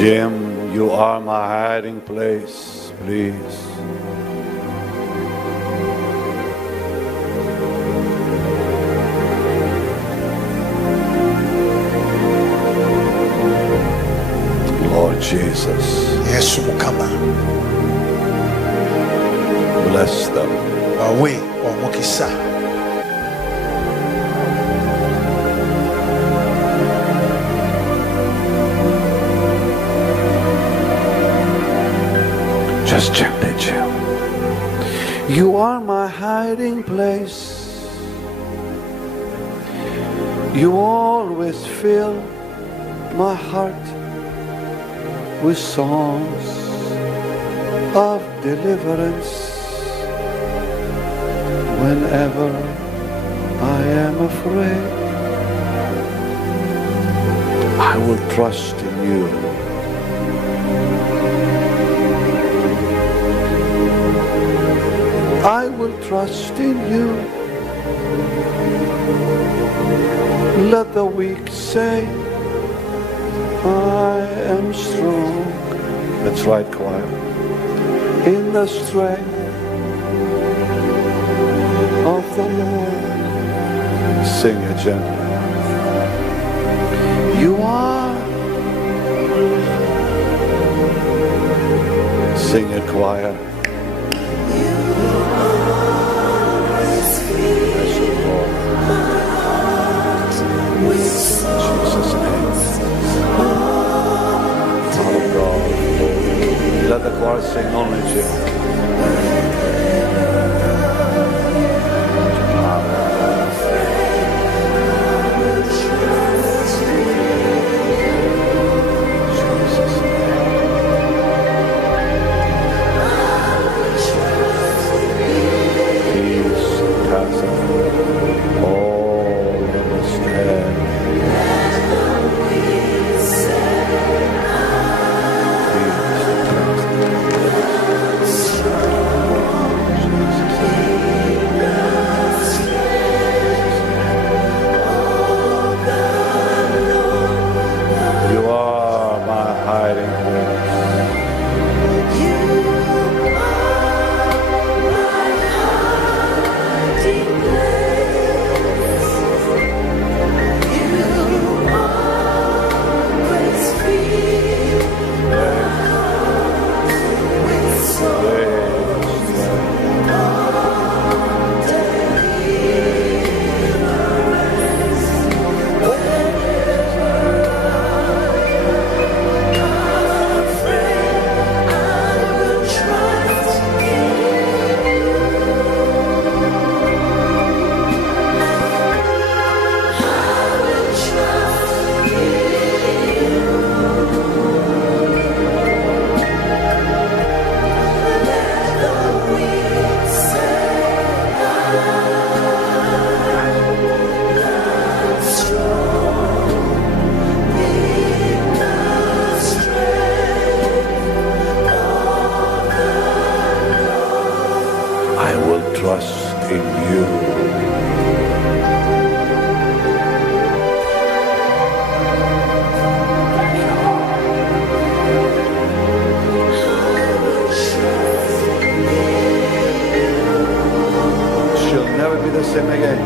Jim, you are my hiding place, please. Lord Jesus, Yesu mukama bless them. wawe omukisa Just gently, Jim. You are my hiding place. You always fill my heart with songs of deliverance. Whenever I am afraid, I will trust in you. I will trust in you. Let the weak say, I am strong. That's right, choir. In the strength of the Lord. Sing it gently. You are. Sing it, choir. Jesus' name. Oh God. Let the choir sing only, Jim. again.